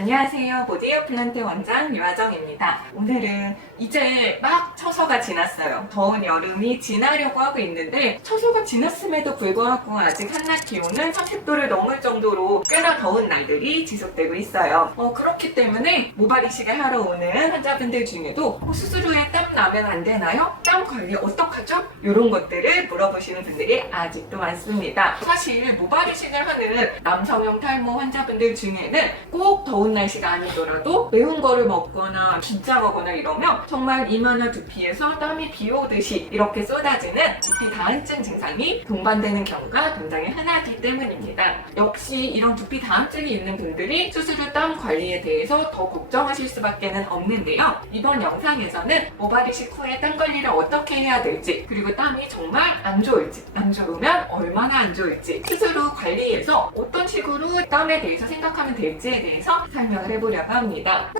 안녕하세요. 보디어 플란트 원장 유아정입니다. 오늘은 이제 막 처서가 지났어요. 더운 여름이 지나려고 하고 있는데 처서가 지났음에도 불구하고 아직 한낮 기온은 30도를 넘을 정도로 꽤나 더운 날들이 지속되고 있어요. 그렇기 때문에 모발 이식을 하러 오는 환자분들 중에도 수술 후에 땀 나면 안 되나요? 땀 관리 어떡하죠? 이런 것들을 물어보시는 분들이 아직도 많습니다. 사실 모발 이식을 하는 남성형 탈모 환자분들 중에는 꼭 더운 날씨가 아니더라도 매운 거를 먹거나 진짜 먹거나 이러면 정말 이마나 두피에서 땀이 비 오듯이 이렇게 쏟아지는 두피 다한증 증상이 동반되는 경우가 굉장히 흔하기 때문입니다. 역시 이런 두피 다한증이 있는 분들이 수술 후 땀 관리에 대해서 더 걱정하실 수밖에 없는데요. 이번 영상에서는 모발 이식 후에 땀 관리를 어떻게 해야 될지, 그리고 땀이 정말 안 좋을지, 안 좋으면 얼마나 안 좋을지, 수술 후 관리에서 어떤 식으로 땀에 대해서 생각하면 될지에 대해서 설명을 해보려고 합니다.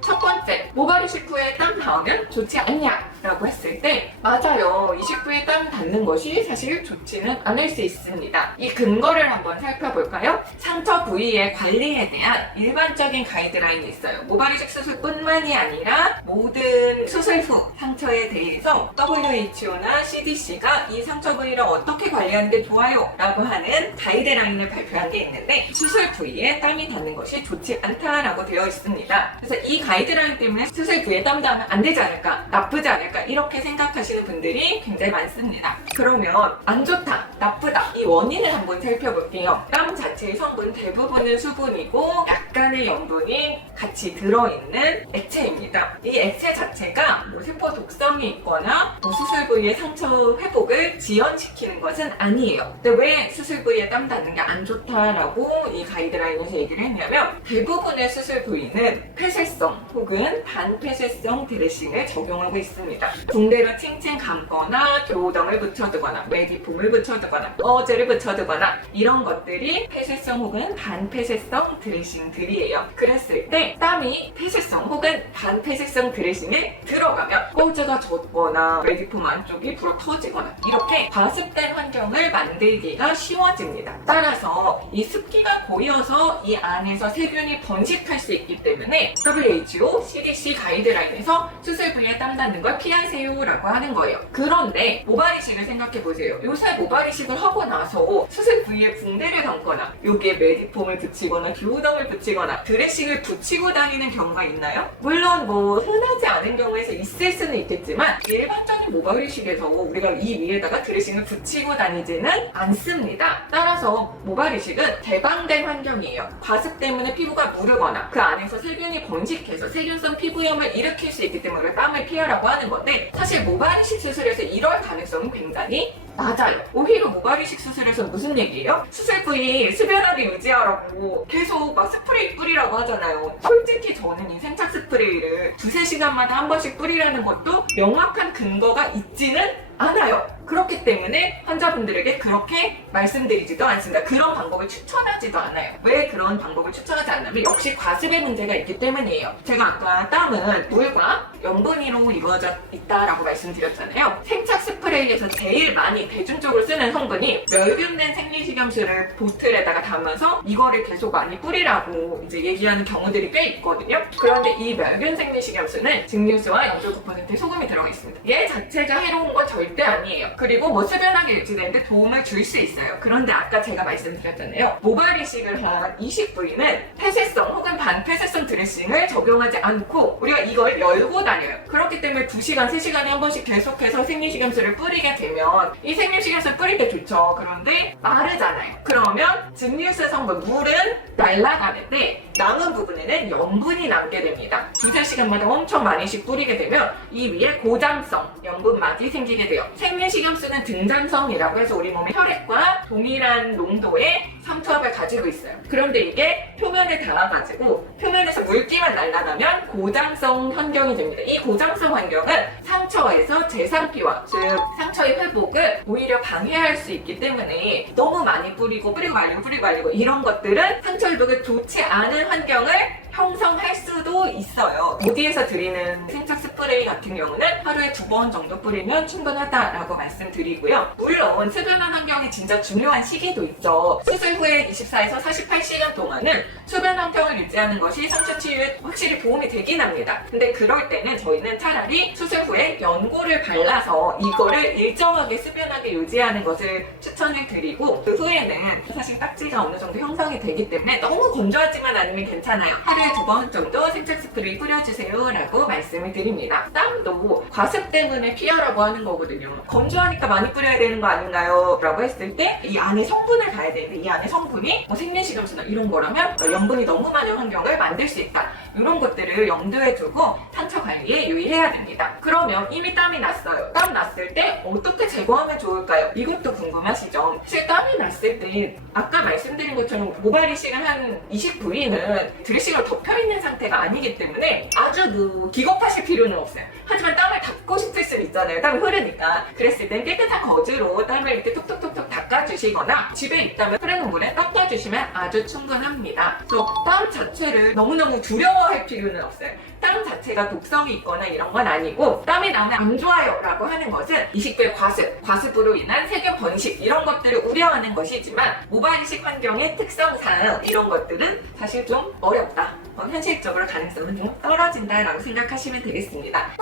첫 번째, 모발 이식 후에 땀 나오면 좋지 않냐? 라고 했을 때 맞아요. 이식 후에 땀 닿는 것이 사실 좋지는 않을 수 있습니다. 이 근거를 한번 살펴볼까요? 상처 부위의 관리에 대한 일반적인 가이드라인이 있어요. 모발 이식 수술뿐만이 아니라 모든 수술 후 상처에 대해서 WHO나 CDC가 이 상처 부위를 어떻게 관리하는 게 좋아요 라고 하는 가이드라인을 발표한 게 있는데, 수술 부위에 땀이 닿는 것이 좋지 않다라고 되어 있습니다. 그래서 이 가이드라인 때문에 수술 부위에 땀 닿으면 안 되지 않을까, 나쁘지 않을까 이렇게 생각하시는 분들이 굉장히 많습니다. 그러면 안 좋다, 나쁘다 이 원인을 한번 살펴볼게요. 땀 자체의 성분 대부분은 수분이고 약간의 염분이 같이 들어있는 액체입니다. 이 액체 자체가 세포 독성이 있거나 수술 부위의 상처 회복을 지연시키는 것은 아니에요. 근데 왜 수술 부위에 땀 닿는 게 안 좋다라고 이 가이드라인에서 얘기를 했냐면, 대부분의 수술 부위는 폐쇄성 혹은 반폐쇄성 드레싱을 적용하고 있습니다. 붕대로 칭칭 감거나 교우덩을 붙여두거나 메디폼을 붙여두거나 어제를 붙여두거나 이런 것들이 폐쇄성 혹은 반폐쇄성 드레싱들이에요. 그랬을 때 땀이 폐쇄성 혹은 반폐쇄성 드레싱에 들어가면 꺼즈가 젖거나 메디폼 안쪽이 불어 터지거나 이렇게 과습된 환경을 만들기가 쉬워집니다. 따라서 이 습기가 고여서 이 안에서 세균이 번식할 수 있기 때문에 WHO, CDC 가이드라인에서 수술 부위에 땀 닿는 걸 피하세요 라고 하는 거예요. 그런데 모발 이식을 생각해 보세요. 요새 모발 이식을 하고 나서 수술 부위에 붕대를 감거나 여기에 메디폼을 붙이거나 교우덩을 붙이거나 드레싱을 붙이고 다니는 경우가 있나요? 물론 흔하지 않은 경우에서 있을 수는 있겠지만 일반적인 모발 이식에서 우리가 이 위에다가 드레싱을 붙이고 다니지는 않습니다. 따라서 모발 이식은 개방된 환경이에요. 과습 때문에 피부가 무르거나 그 안에서 세균이 번식해서 세균성 피부염을 일으킬 수 있기 때문에 땀을 피하라고 하는 건데, 사실 모발 이식 수술에서 이럴 가능성은 굉장히 낮아요. 오히려 모발 이식 수술에서 무슨 얘기예요? 수술 부위 수변화를 유지하라고 계속 스프레이 뿌리라고 하잖아요. 솔직히 저는 이 생착 스프레이를 2-3시간마다 한 번씩 뿌리라는 것도 명확한 근거가 있지는 않아요. 그렇기 때문에 환자분들에게 그렇게 말씀드리지도 않습니다. 그런 방법을 추천하지도 않아요. 왜 그런 방법을 추천하지 않냐면 역시 과습의 문제가 있기 때문이에요. 제가 아까 땀은 물과 염분으로 이루어져 있다라고 말씀드렸잖아요. 생착 스프레이에서 제일 많이 대중적으로 쓰는 성분이 멸균된 생리식염수를 보틀에다가 담아서 이거를 계속 많이 뿌리라고 이제 얘기하는 경우들이 꽤 있거든요. 그런데 이 멸균 생리식염수는 증류수와 0.9% 소금이 들어가 있습니다. 얘 자체가 해로운 건 절대 아니에요. 그리고 수변하게 유지되는데 도움을 줄 수 있어요. 그런데 아까 제가 말씀드렸잖아요. 모발 이식을 한 이식 부위는 폐쇄성 혹은 반폐쇄성 드레싱을 적용하지 않고 우리가 이걸 열고 다녀요. 그렇기 때문에 2시간, 3시간에 한 번씩 계속해서 생리식염수를 뿌리게 되면 이 생리식염수 뿌릴 때 좋죠. 그런데 마르잖아요. 그러면 증류수 성분, 물은 날아가는데 남은 부분에는 염분이 남게 됩니다. 2-3시간마다 엄청 많이씩 뿌리게 되면 이 위에 고장성 염분막이 생기게 돼요. 생리식염수는 등잔성이라고 해서 우리 몸의 혈액과 동일한 농도의 삼투압을 가지고 있어요. 그런데 이게 표면에 닿아가지고 표면에서 물기만 날아가면 고장성 환경이 됩니다. 이 고장성 환경은 상처에서 재상피와, 즉 상처의 회복을 오히려 방해할 수 있기 때문에 너무 많이 뿌리고 말리고 이런 것들은 상처 회복에 좋지 않은 환경을 형성할 수 수도 있어요. 어디에서 드리는 생착 스프레이 같은 경우는 하루에 2번 정도 뿌리면 충분하다라고 말씀드리고요. 물론 수변환 환경이 진짜 중요한 시기도 있죠. 수술 후에 24에서 48시간 동안은 수변 환경을 유지하는 것이 상처 치유에 확실히 도움이 되긴 합니다. 근데 그럴 때는 저희는 차라리 수술 후에 연고를 발라서 이거를 일정하게 수변하게 유지하는 것을 추천을 드리고, 그 후에는 사실 딱지가 어느 정도 형성이 되기 때문에 너무 건조하지만 않으면 괜찮아요. 하루에 2번 정도 생착 스프레이 뿌려주세요 라고 말씀을 드립니다. 땀도 과습 때문에 피하라고 하는 거거든요. 건조하니까 많이 뿌려야 되는 거 아닌가요? 라고 했을 때 이 안에 성분을 봐야 되는데, 이 안에 성분이 생리식염수나 이런 거라면 염분이 너무 많은 환경을 만들 수 있다. 이런 것들을 염두에 두고 상처 관리에 유의해야 됩니다. 그러면 이미 땀이 났어요. 땀 났을 때 어떻게 제거하면 좋을까요? 이것도 궁금하시죠? 사실 땀이 났을 때 아까 말씀드린 것처럼 모발 이식은 한 29일은 드레싱을 덮여있는 상태가 아니기 때문에 아주 기겁하실 필요는 없어요. 하지만 땀을 닦고 싶을 수는 있잖아요. 땀이 흐르니까. 그랬을 땐 깨끗한 거즈로 땀을 이렇게 톡톡톡톡 닦아주시거나 집에 있다면 흐르는 물에 닦아주시면 아주 충분합니다. 또 땀 자체를 너무너무 두려워할 필요는 없어요. 땀 자체가 독성이 있거나 이런 건 아니고, 땀이 나면 안 좋아요 라고 하는 것은 이식별 과습으로 인한 세균 번식 이런 것들을 우려하는 것이지만, 모발 이식 환경의 특성상 이런 것들은 사실 좀 어렵다. 현실적으로 가능성은 좀 떨어진다라고 생각하시면 되겠습니다.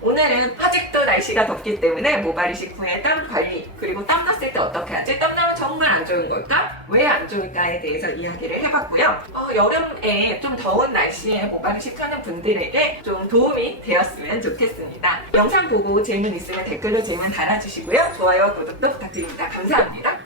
오늘은 아직도 날씨가 덥기 때문에 모발 이식 후에 땀 관리, 그리고 땀 났을 때 어떻게 하지? 땀 나면 정말 안 좋은 걸까? 왜 안 좋을까에 대해서 이야기를 해봤고요. 여름에 좀 더운 날씨에 모발 이식하는 분들에게 좀 도움이 되었으면 좋겠습니다. 영상 보고 질문 있으면 댓글로 질문 달아주시고요. 좋아요, 구독도 부탁드립니다. 감사합니다.